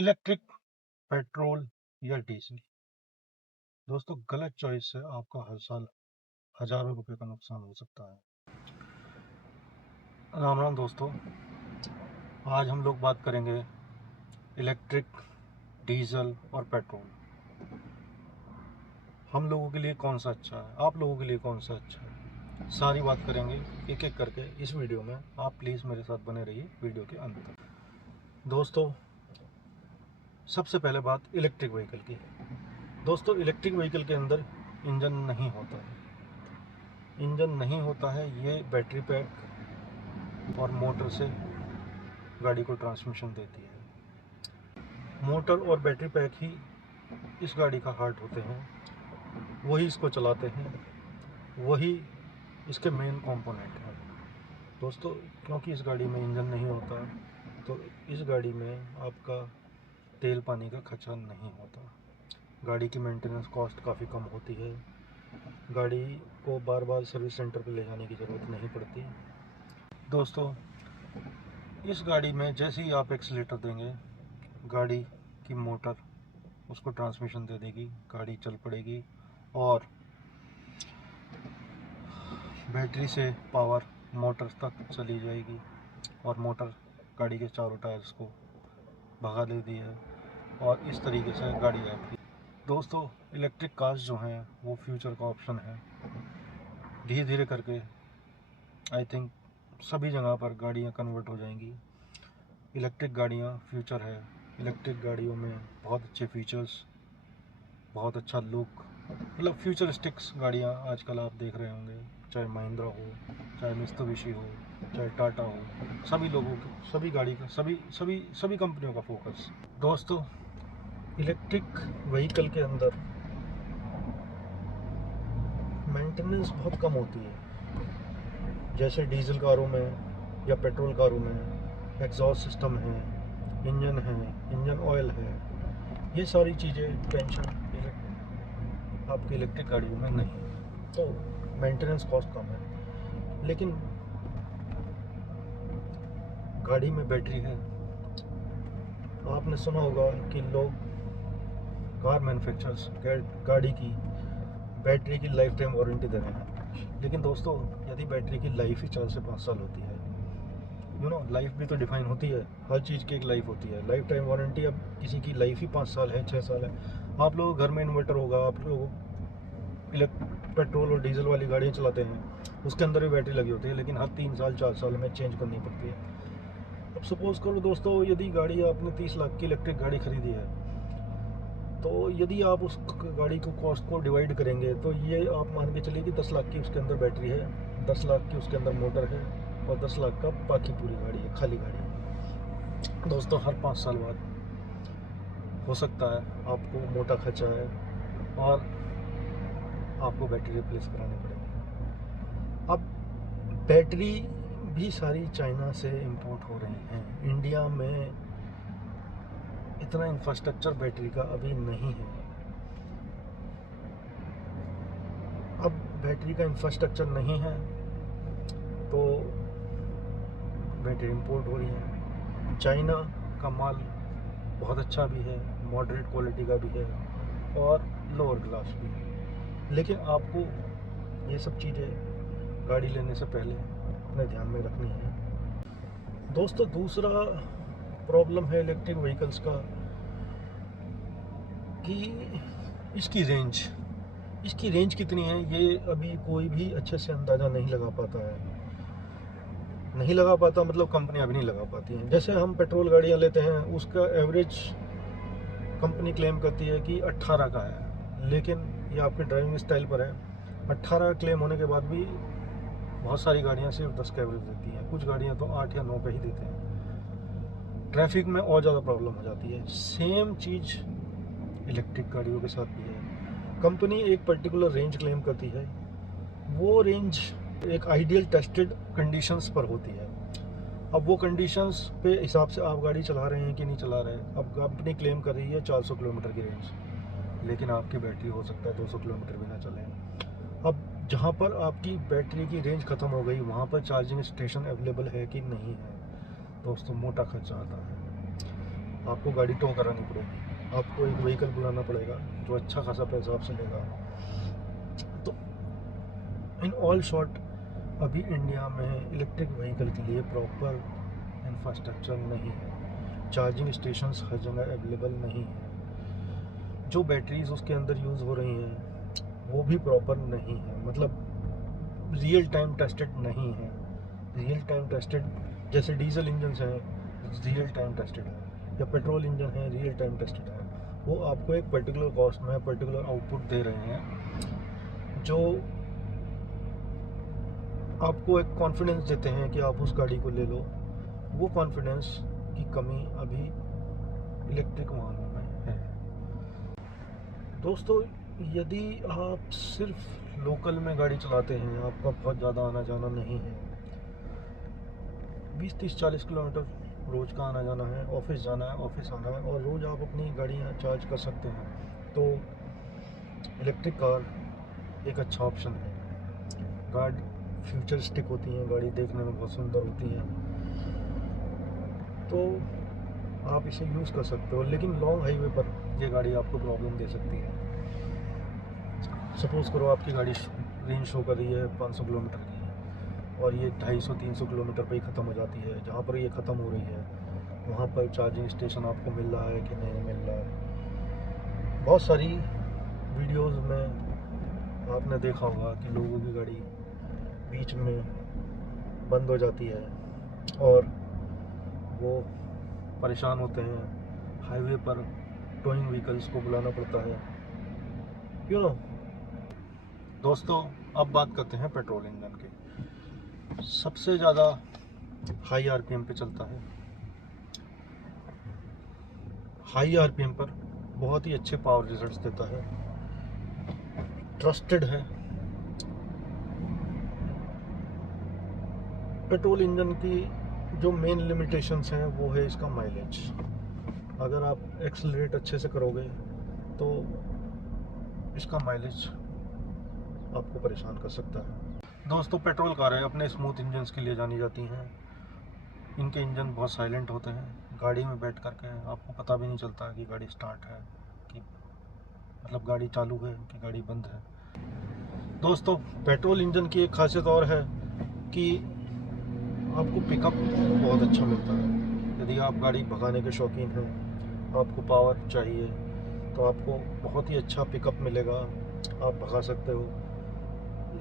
Electric, petrol या diesel. दोस्तों, गलत चॉइस से आपका हर साल हजारों रुपए का नुकसान हो सकता है। राम राम दोस्तों, आज हम लोग बात करेंगे इलेक्ट्रिक, डीजल और पेट्रोल। हम लोगों के लिए कौन सा अच्छा है, आप लोगों के लिए कौन सा अच्छा है, सारी बात करेंगे एक एक करके इस वीडियो में। आप प्लीज़ मेरे साथ बने रहिए वीडियो के अंत तक। दोस्तों, सबसे पहले बात इलेक्ट्रिक व्हीकल की। दोस्तों, इलेक्ट्रिक व्हीकल के अंदर इंजन नहीं होता है। इंजन नहीं होता है, ये बैटरी पैक और मोटर से गाड़ी को ट्रांसमिशन देती है। मोटर और बैटरी पैक ही इस गाड़ी का हार्ट होते हैं, वही इसको चलाते हैं, वही इसके मेन कंपोनेंट हैं। दोस्तों, क्योंकि इस गाड़ी में इंजन नहीं होता तो इस गाड़ी में आपका तेल पानी का खर्चा नहीं होता। गाड़ी की मेंटेनेंस कॉस्ट काफ़ी कम होती है। गाड़ी को बार बार सर्विस सेंटर पर ले जाने की ज़रूरत नहीं पड़ती। दोस्तों, इस गाड़ी में जैसे ही आप एक्सीलेटर देंगे, गाड़ी की मोटर उसको ट्रांसमिशन दे देगी, गाड़ी चल पड़ेगी और बैटरी से पावर मोटर तक चली जाएगी और मोटर गाड़ी के चारों टायर्स को भगा देती है और इस तरीके से गाड़ी आपकी। दोस्तों, इलेक्ट्रिक कार्स जो हैं वो फ्यूचर का ऑप्शन है। धीरे धीरे करके आई थिंक सभी जगह पर गाड़ियाँ कन्वर्ट हो जाएंगी। इलेक्ट्रिक गाड़ियाँ फ्यूचर है। इलेक्ट्रिक गाड़ियों में बहुत अच्छे फीचर्स, बहुत अच्छा लुक, मतलब फ्यूचरिस्टिक्स गाड़ियाँ आजकल आप देख रहे होंगे। चाहे महिंद्रा हो, चाहे मित्सुबिशी हो, चाहे टाटा हो, सभी लोगों की, सभी गाड़ी का, सभी सभी सभी कंपनियों का फोकस। दोस्तों, इलेक्ट्रिक व्हीकल के अंदर मेंटेनेंस बहुत कम होती है। जैसे डीजल कारों में या पेट्रोल कारों में एग्जॉस्ट सिस्टम है, इंजन ऑयल है, ये सारी चीज़ें टेंशन आपकी इलेक्ट्रिक गाड़ियों में नहीं, तो मेंटेनेंस कॉस्ट कम है। लेकिन गाड़ी में बैटरी है। आपने सुना होगा कि लोग, कार मैन्युफैक्चरर्स गाड़ी की बैटरी की लाइफ टाइम वारंटी दे रहे हैं। लेकिन दोस्तों, यदि बैटरी की लाइफ ही 4 से 5 साल होती है, लाइफ भी तो डिफाइन होती है, हर चीज़ की एक लाइफ होती है। लाइफ टाइम वारंटी, अब किसी की लाइफ ही 5 साल है, 6 साल है। आप लोग घर में इन्वर्टर होगा, आप लोग पेट्रोल और डीजल वाली गाड़ियाँ चलाते हैं, उसके अंदर भी बैटरी लगी होती है, लेकिन हर 3 साल 4 साल में चेंज करनी पड़ती है। अब सपोज़ करो दोस्तों, यदि गाड़ी आपने 30 लाख की इलेक्ट्रिक गाड़ी खरीदी है, तो यदि आप उस गाड़ी को कॉस्ट को डिवाइड करेंगे तो ये आप मान के चलिए कि 10 लाख की उसके अंदर बैटरी है, 10 लाख की उसके अंदर मोटर है और 10 लाख का बाकी पूरी गाड़ी है, खाली गाड़ी है। दोस्तों, हर 5 साल बाद हो सकता है आपको मोटा खर्चा है और आपको बैटरी रिप्लेस करानी पड़ेगी। अब बैटरी भी सारी चाइना से इंपोर्ट हो रही हैं। इंडिया में इतना इंफ्रास्ट्रक्चर बैटरी का अभी नहीं है। अब बैटरी का इंफ्रास्ट्रक्चर नहीं है तो बैटरी इंपोर्ट हो रही है। चाइना का माल बहुत अच्छा भी है, मॉडरेट क्वालिटी का भी है और लोअर क्लास भी है। लेकिन आपको ये सब चीज़ें गाड़ी लेने से पहले अपने ध्यान में रखनी है। दोस्तों, दूसरा प्रॉब्लम है इलेक्ट्रिक व्हीकल्स का कि इसकी रेंज कितनी है, ये अभी कोई भी अच्छे से अंदाज़ा नहीं लगा पाता है। नहीं लगा पाता मतलब कंपनियां भी नहीं लगा पाती हैं। जैसे हम पेट्रोल गाड़ियां लेते हैं, उसका एवरेज कंपनी क्लेम करती है कि 18 का है, लेकिन ये आपके ड्राइविंग स्टाइल पर है। 18 क्लेम होने के बाद भी बहुत सारी गाड़ियां सिर्फ 10 का एवरेज देती हैं, कुछ गाड़ियां तो 8 या 9 पे ही देते हैं। ट्रैफिक में और ज़्यादा प्रॉब्लम हो जाती है। सेम चीज़ इलेक्ट्रिक गाड़ियों के साथ भी है। कंपनी एक पर्टिकुलर रेंज क्लेम करती है, वो रेंज एक आइडियल टेस्टेड कंडीशंस पर होती है। अब वो कंडीशंस पे हिसाब से आप गाड़ी चला रहे हैं कि नहीं चला रहे हैं। अब कंपनी क्लेम कर रही है 400 किलोमीटर की रेंज, लेकिन आपकी बैटरी हो सकता है 200 किलोमीटर भी ना चले। अब जहाँ पर आपकी बैटरी की रेंज ख़त्म हो गई, वहाँ पर चार्जिंग स्टेशन अवेलेबल है कि नहीं है, दोस्तों मोटा खर्चा आता है। आपको गाड़ी टो करानी पड़ेगी, आपको एक व्हीकल बुलाना पड़ेगा जो अच्छा खासा पैसा आपसे लेगा। तो इन ऑल शॉर्ट, अभी इंडिया में इलेक्ट्रिक व्हीकल के लिए प्रॉपर इंफ्रास्ट्रक्चर नहीं है, चार्जिंग स्टेशंस हर जगह अवेलेबल नहीं है, जो बैटरीज उसके अंदर यूज़ हो रही हैं वो भी प्रॉपर नहीं है, मतलब रियल टाइम टेस्टेड नहीं है। रियल टाइम टेस्टेड जैसे डीजल इंजन हैं रियल टाइम टेस्टेड है, या पेट्रोल इंजन है रियल टाइम टेस्टेड है, वो आपको एक पर्टिकुलर कॉस्ट में पर्टिकुलर आउटपुट दे रहे हैं, जो आपको एक कॉन्फिडेंस देते हैं कि आप उस गाड़ी को ले लो। वो कॉन्फिडेंस की कमी अभी इलेक्ट्रिक वाहनों में है। दोस्तों, यदि आप सिर्फ लोकल में गाड़ी चलाते हैं, आपका बहुत ज़्यादा आना जाना नहीं है, 20-30-40 किलोमीटर रोज़ का आना जाना है, ऑफिस जाना है, ऑफिस आना है, और रोज़ आप अपनी गाड़ी यहाँ चार्ज कर सकते हैं, तो इलेक्ट्रिक कार एक अच्छा ऑप्शन है। गाड़ी फ्यूचरिस्टिक होती हैं, गाड़ी देखने में बहुत सुंदर होती है, तो आप इसे यूज़ कर सकते हो। लेकिन लॉन्ग हाईवे पर ये गाड़ी आपको प्रॉब्लम दे सकती है। सपोज़ करो आपकी गाड़ी रेंज शो कर रही है 500 किलोमीटर की, और ये 250-300 किलोमीटर पे ही ख़त्म हो जाती है। जहाँ पर ये ख़त्म हो रही है वहाँ पर चार्जिंग स्टेशन आपको मिल रहा है कि नहीं मिल रहा है। बहुत सारी वीडियोस में आपने देखा होगा कि लोगों की गाड़ी बीच में बंद हो जाती है और वो परेशान होते हैं, हाईवे पर टोइंग व्हीकल्स को बुलाना पड़ता है, यू नो। दोस्तों, अब बात करते हैं पेट्रोल इंजन की। सबसे ज़्यादा हाई आरपीएम पे चलता है, हाई आरपीएम पर बहुत ही अच्छे पावर रिजल्ट्स देता है, ट्रस्टेड है। पेट्रोल इंजन की जो मेन लिमिटेशंस हैं वो है इसका माइलेज। अगर आप एक्सेलरेट अच्छे से करोगे तो इसका माइलेज आपको परेशान कर सकता है। दोस्तों, पेट्रोल कारें अपने स्मूथ इंजन्स के लिए जानी जाती हैं। इनके इंजन बहुत साइलेंट होते हैं, गाड़ी में बैठ करके आपको पता भी नहीं चलता कि गाड़ी स्टार्ट है, कि मतलब गाड़ी चालू है कि गाड़ी बंद है। दोस्तों, पेट्रोल इंजन की एक खासियत और है कि आपको पिकअप बहुत अच्छा मिलता है। यदि आप गाड़ी भगाने के शौकीन हैं, आपको पावर चाहिए, तो आपको बहुत ही अच्छा पिकअप मिलेगा, आप भगा सकते हो।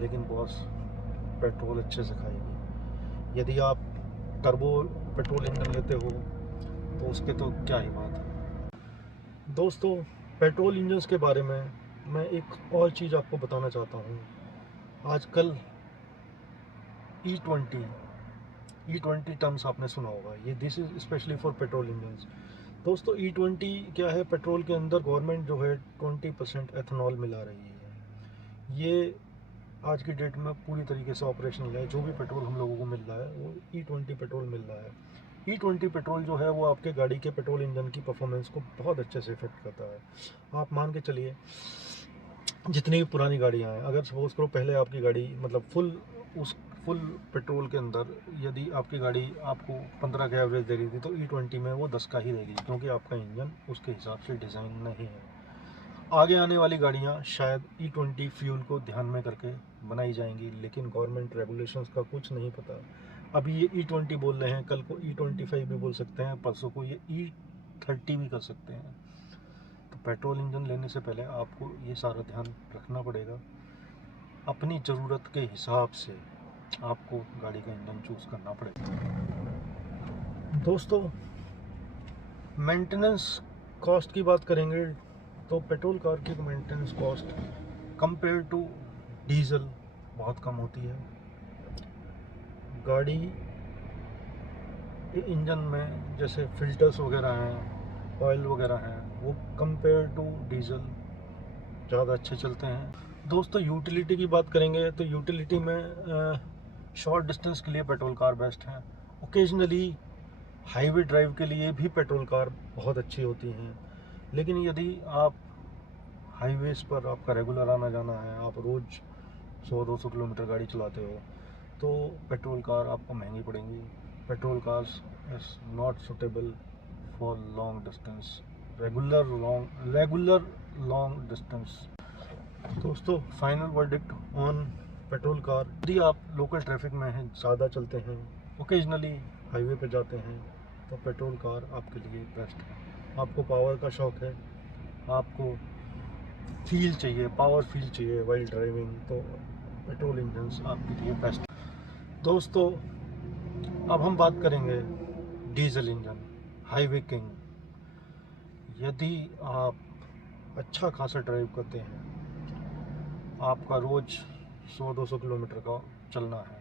लेकिन बॉस, पेट्रोल अच्छे से खाएगी। यदि आप टर्बो पेट्रोल इंजन लेते हो तो उसके तो क्या ही बात है। दोस्तों, पेट्रोल इंजन्स के बारे में मैं एक और चीज़ आपको बताना चाहता हूँ। आजकल E20 टर्म्स आपने सुना होगा, ये this is specially for petrol engines. दोस्तों, E20 क्या है? पेट्रोल के अंदर गवर्नमेंट जो है 20% एथेनॉल मिला रही है। ये आज की डेट में पूरी तरीके से ऑपरेशनल है। जो भी पेट्रोल हम लोगों को मिल रहा है वो E20 पेट्रोल मिल रहा है। E20 पेट्रोल जो है वो आपके गाड़ी के पेट्रोल इंजन की परफॉर्मेंस को बहुत अच्छे से इफेक्ट करता है। आप मान के चलिए, जितनी भी पुरानी गाड़ियाँ हैं, अगर सपोज करो पहले आपकी गाड़ी मतलब फुल पेट्रोल के अंदर यदि आपकी गाड़ी आपको 15 का एवरेज दे रही थी, तो E20 में वो 10 का ही देगी, क्योंकि आपका इंजन उसके हिसाब से डिज़ाइन नहीं है। आगे आने वाली गाड़ियाँ शायद E20 फ्यूल को ध्यान में करके बनाई जाएंगी, लेकिन गवर्नमेंट रेगुलेशंस का कुछ नहीं पता। अभी ये E20 बोल रहे हैं, कल को E25 भी बोल सकते हैं, परसों को ये E30 भी कर सकते हैं। तो पेट्रोल इंजन लेने से पहले आपको ये सारा ध्यान रखना पड़ेगा। अपनी ज़रूरत के हिसाब से आपको गाड़ी का इंजन चूज़ करना पड़ेगा। दोस्तों, मेंटेनेंस कॉस्ट की बात करेंगे तो पेट्रोल कार की maintenance cost compare to diesel बहुत कम होती है। गाड़ी के इंजन में जैसे फिल्टर्स वगैरह हैं, ऑयल वगैरह हैं, वो कंपेयर टू डीजल ज़्यादा अच्छे चलते हैं। दोस्तों, यूटिलिटी की बात करेंगे तो यूटिलिटी में शॉर्ट डिस्टेंस के लिए पेट्रोल कार बेस्ट हैं। ओकेजनली हाईवे ड्राइव के लिए भी पेट्रोल कार बहुत अच्छी होती हैं। लेकिन यदि आप हाईवेज़ पर आपका रेगुलर आना जाना है, आप रोज़ 100-200 किलोमीटर गाड़ी चलाते हो, तो पेट्रोल कार आपको महंगी पड़ेंगी। Petrol cars is not suitable for long distance, regular long distance। दोस्तों, final verdict on petrol car. यदि आप लोकल ट्रैफिक में हैं, ज़्यादा चलते हैं, ओकेजनली हाईवे पे जाते हैं, तो पेट्रोल कार आपके लिए बेस्ट है। आपको पावर का शौक है, आपको फील चाहिए, पावर फील चाहिए वाइल ड्राइविंग, तो पेट्रोल इंजन आपके लिए बेस्ट है। दोस्तों, अब हम बात करेंगे डीजल इंजन, हाईवे किंग। यदि आप अच्छा खासा ड्राइव करते हैं, आपका रोज़ 100-200 किलोमीटर का चलना है,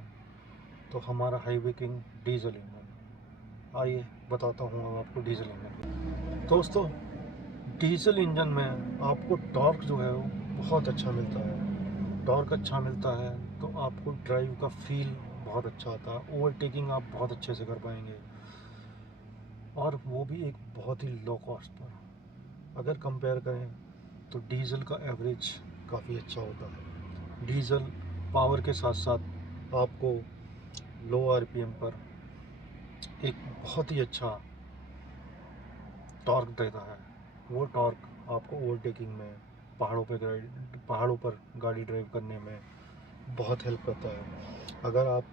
तो हमारा हाईवे किंग डीजल इंजन। आइए बताता हूँ आपको डीजल इंजन। दोस्तों, डीजल इंजन में आपको टॉर्क जो है वो बहुत अच्छा मिलता है। टॉर्क अच्छा मिलता है तो आपको ड्राइव का फील बहुत अच्छा आता है, ओवरटेकिंग आप बहुत अच्छे से कर पाएंगे, और वो भी एक बहुत ही लो कॉस्ट पर। अगर कंपेयर करें तो डीजल का एवरेज काफ़ी अच्छा होता है। डीजल पावर के साथ साथ आपको लो आरपीएम पर एक बहुत ही अच्छा टॉर्क देता है। वो टॉर्क आपको ओवरटेकिंग में, पहाड़ों पर गाड़ी ड्राइव करने में बहुत हेल्प करता है। अगर आप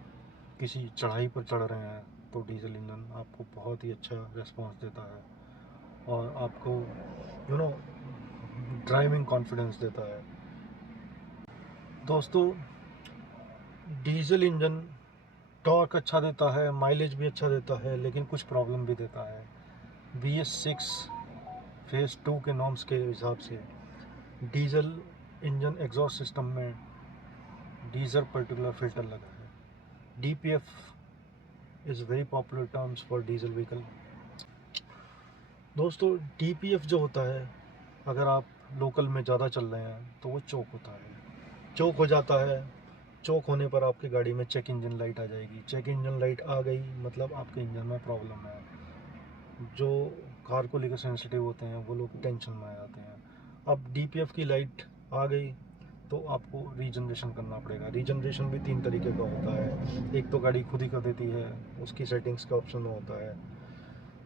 किसी चढ़ाई पर चढ़ रहे हैं तो डीजल इंजन आपको बहुत ही अच्छा रिस्पॉन्स देता है, और आपको ड्राइविंग कॉन्फिडेंस देता है। दोस्तों, डीजल इंजन टॉर्क अच्छा देता है, माइलेज भी अच्छा देता है, लेकिन कुछ प्रॉब्लम भी देता है। BS6 फेज़ 2 के नॉर्म्स के हिसाब से डीजल इंजन एग्जॉस्ट सिस्टम में डीजल पर्टिकुलर फिल्टर लगा है। DPF is very popular terms for diesel vehicle. दोस्तों, DPF जो होता है, अगर आप लोकल में ज़्यादा चल रहे हैं तो वो चोक होता है, चोक हो जाता है। चोक होने पर आपकी गाड़ी में चेक इंजन लाइट आ जाएगी। चेक इंजन लाइट आ गई मतलब आपके इंजन में प्रॉब्लम है। जो कार को लेकर सेंसिटिव होते हैं वो लोग टेंशन में आ जाते हैं। अब DPF की लाइट आ गई तो आपको रीजनरेशन करना पड़ेगा। रीजनरेशन भी 3 तरीके का होता है। एक तो गाड़ी खुद ही कर देती है, उसकी सेटिंग्स का ऑप्शन होता है,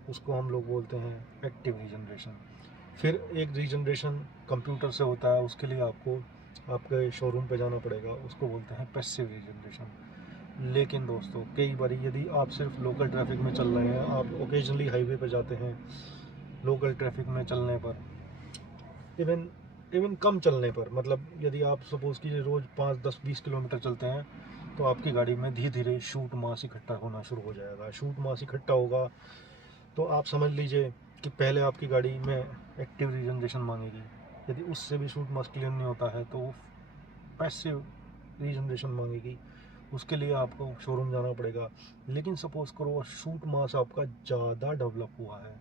उसको हम लोग बोलते हैं एक्टिव रीजनरेशन। फिर एक रीजनरेशन कंप्यूटर से होता है, उसके लिए आपको आपके शोरूम पे जाना पड़ेगा, उसको बोलते हैं पैसिव रीजनरेशन। लेकिन दोस्तों, कई बार यदि आप सिर्फ लोकल ट्रैफिक में चल रहे हैं, आप ओकेजनली हाईवे पे जाते हैं, लोकल ट्रैफिक में चलने पर, इवन कम चलने पर, मतलब यदि आप सपोज़ कीजिए रोज़ 5-10-20 किलोमीटर चलते हैं, तो आपकी गाड़ी में धीरे धीरे शूट मास इकट्ठा होना शुरू हो जाएगा। शूट मास इकट्ठा होगा तो आप समझ लीजिए कि पहले आपकी गाड़ी में एक्टिव रीजनरेशन मांगेगी। यदि उससे भी शूट मास क्लियर नहीं होता है तो वो पैसिव रीजनरेशन मांगेगी। उसके लिए आपको शोरूम जाना पड़ेगा। लेकिन सपोज़ करो शूट मास आपका ज़्यादा डेवलप हुआ है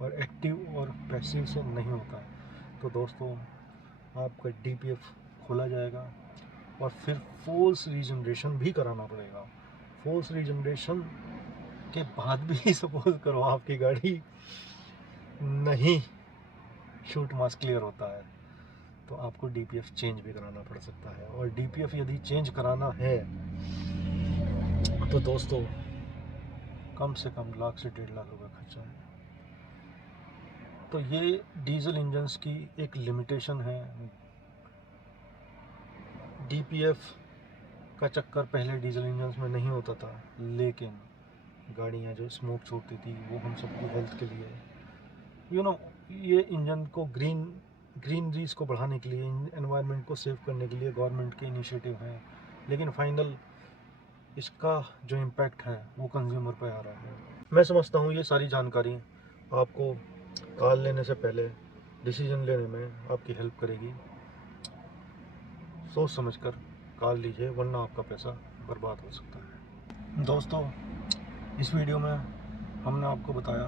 और एक्टिव और पैसिव से नहीं होता है, तो दोस्तों आपका DPF खोला जाएगा और फिर फोर्स रीजनरेशन भी कराना पड़ेगा। फोर्स रीजनरेशन के बाद भी सपोज करो आपकी गाड़ी नहीं शूट मास क्लियर होता है, तो आपको DPF चेंज भी कराना पड़ सकता है। और DPF यदि चेंज कराना है तो दोस्तों कम से कम लाख से 1.5 लाख रुपए खर्चा है। तो ये डीजल इंजन्स की एक लिमिटेशन है। DPF का चक्कर पहले डीजल इंजन्स में नहीं होता था, लेकिन गाड़ियाँ जो स्मोक छोड़ती थी वो हम सबकी हेल्थ के लिए, ये इंजन को ग्रीनरीज को बढ़ाने के लिए, एनवायरनमेंट को सेव करने के लिए गवर्नमेंट के इनिशिएटिव हैं, लेकिन फाइनल इसका जो इम्पैक्ट है वो कंज्यूमर पे आ रहा है। मैं समझता हूँ ये सारी जानकारी आपको कार लेने से पहले डिसीजन लेने में आपकी हेल्प करेगी। सोच समझकर कार लीजिए, वरना आपका पैसा बर्बाद हो सकता है। दोस्तों, इस वीडियो में हमने आपको बताया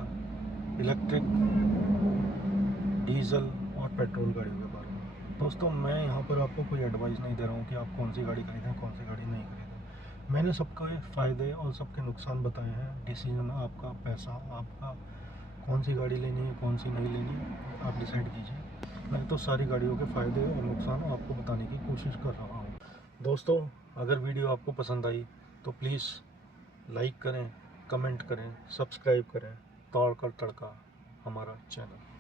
इलेक्ट्रिक, डीजल और पेट्रोल गाड़ियों के बारे में। दोस्तों, मैं यहाँ पर आपको कोई एडवाइस नहीं दे रहा हूँ कि आप कौन सी गाड़ी खरीदें, कौन सी गाड़ी नहीं खरीदें। मैंने सबके फ़ायदे और सबके नुकसान बताए हैं। डिसीजन आपका, पैसा आपका, कौन सी गाड़ी लेनी है, कौन सी नहीं लेनी, आप डिसाइड कीजिए। मैं तो सारी गाड़ियों के फ़ायदे और नुकसान आपको बताने की कोशिश कर रहा हूँ। दोस्तों, अगर वीडियो आपको पसंद आई तो प्लीज़ लाइक करें, कमेंट करें, सब्सक्राइब करें। तड़का हमारा चैनल।